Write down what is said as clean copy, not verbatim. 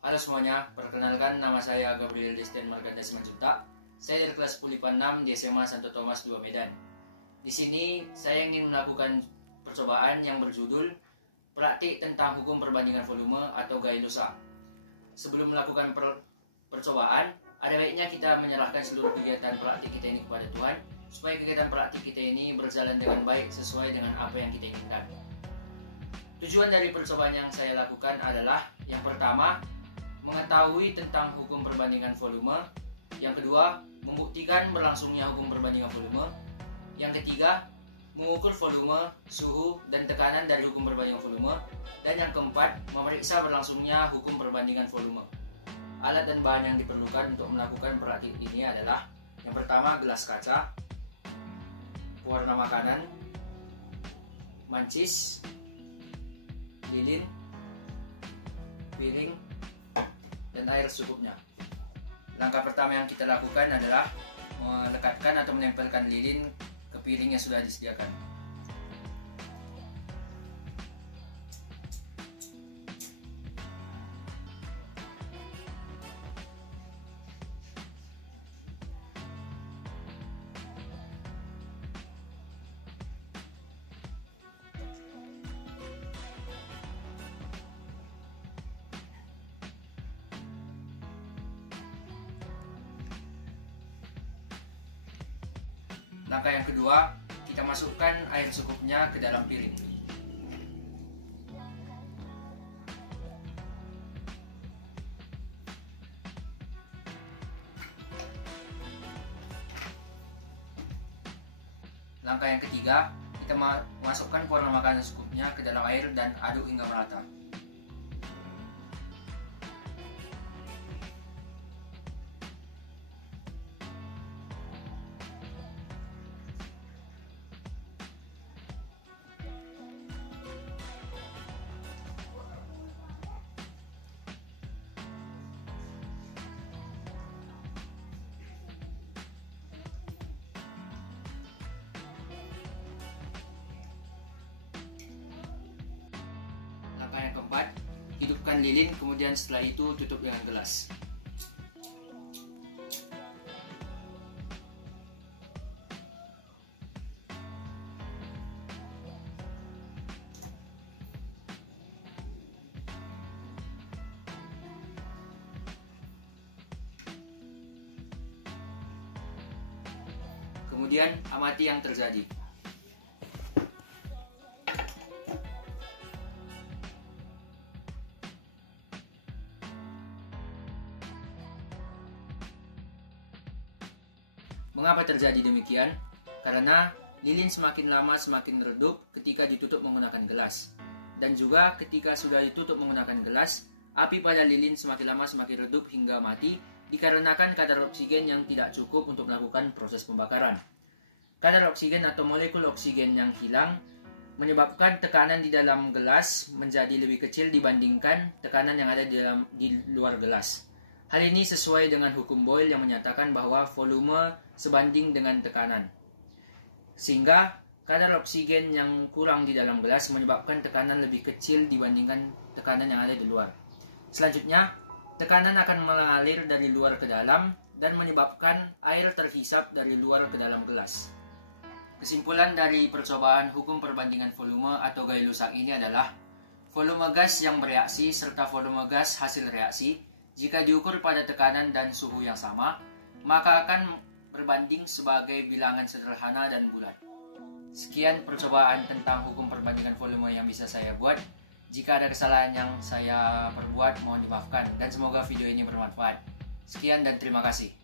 Halo semuanya, perkenalkan nama saya Gabriel Destian Marganda Simanjuntak. Saya dari kelas 10 IPA 6 di SMA Santo Thomas 2 Medan. Di sini saya ingin melakukan percobaan yang berjudul Praktik tentang Hukum Perbandingan Volume atau Gaya-Lusa. Sebelum melakukan percobaan, ada baiknya kita menyerahkan seluruh kegiatan praktik kita ini kepada Tuhan, supaya kegiatan praktik kita ini berjalan dengan baik sesuai dengan apa yang kita inginkan. Tujuan dari percobaan yang saya lakukan adalah yang pertama, mengetahui tentang hukum perbandingan volume. Yang kedua, membuktikan berlangsungnya hukum perbandingan volume. Yang ketiga, mengukur volume, suhu, dan tekanan dari hukum perbandingan volume. Dan yang keempat, memeriksa berlangsungnya hukum perbandingan volume. Alat dan bahan yang diperlukan untuk melakukan praktik ini adalah yang pertama, gelas kaca, pewarna makanan, mancis, lilin, piring, dan air secukupnya. Langkah pertama yang kita lakukan adalah melekatkan atau menempelkan lilin ke piring yang sudah disediakan. Langkah yang kedua, kita masukkan air secukupnya ke dalam piring. Langkah yang ketiga, kita masukkan pewarna makanan secukupnya ke dalam air dan aduk hingga merata. Langkah yang keempat, hidupkan lilin, kemudian setelah itu tutup dengan gelas. Kemudian amati yang terjadi. Mengapa terjadi demikian? Karena lilin semakin lama semakin redup ketika ditutup menggunakan gelas. Dan juga ketika sudah ditutup menggunakan gelas, api pada lilin semakin lama semakin redup hingga mati dikarenakan kadar oksigen yang tidak cukup untuk melakukan proses pembakaran. Kadar oksigen atau molekul oksigen yang hilang menyebabkan tekanan di dalam gelas menjadi lebih kecil dibandingkan tekanan yang ada di luar gelas. Hal ini sesuai dengan hukum Boyle yang menyatakan bahwa volume sebanding dengan tekanan. Sehingga kadar oksigen yang kurang di dalam gelas menyebabkan tekanan lebih kecil dibandingkan tekanan yang ada di luar. Selanjutnya, tekanan akan mengalir dari luar ke dalam dan menyebabkan air terhisap dari luar ke dalam gelas. Kesimpulan dari percobaan hukum perbandingan volume atau Gaya-Lusa ini adalah volume gas yang bereaksi serta volume gas hasil reaksi jika diukur pada tekanan dan suhu yang sama, maka akan berbanding sebagai bilangan sederhana dan bulat. Sekian percobaan tentang hukum perbandingan volume yang bisa saya buat. Jika ada kesalahan yang saya perbuat, mohon dimaafkan dan semoga video ini bermanfaat. Sekian dan terima kasih.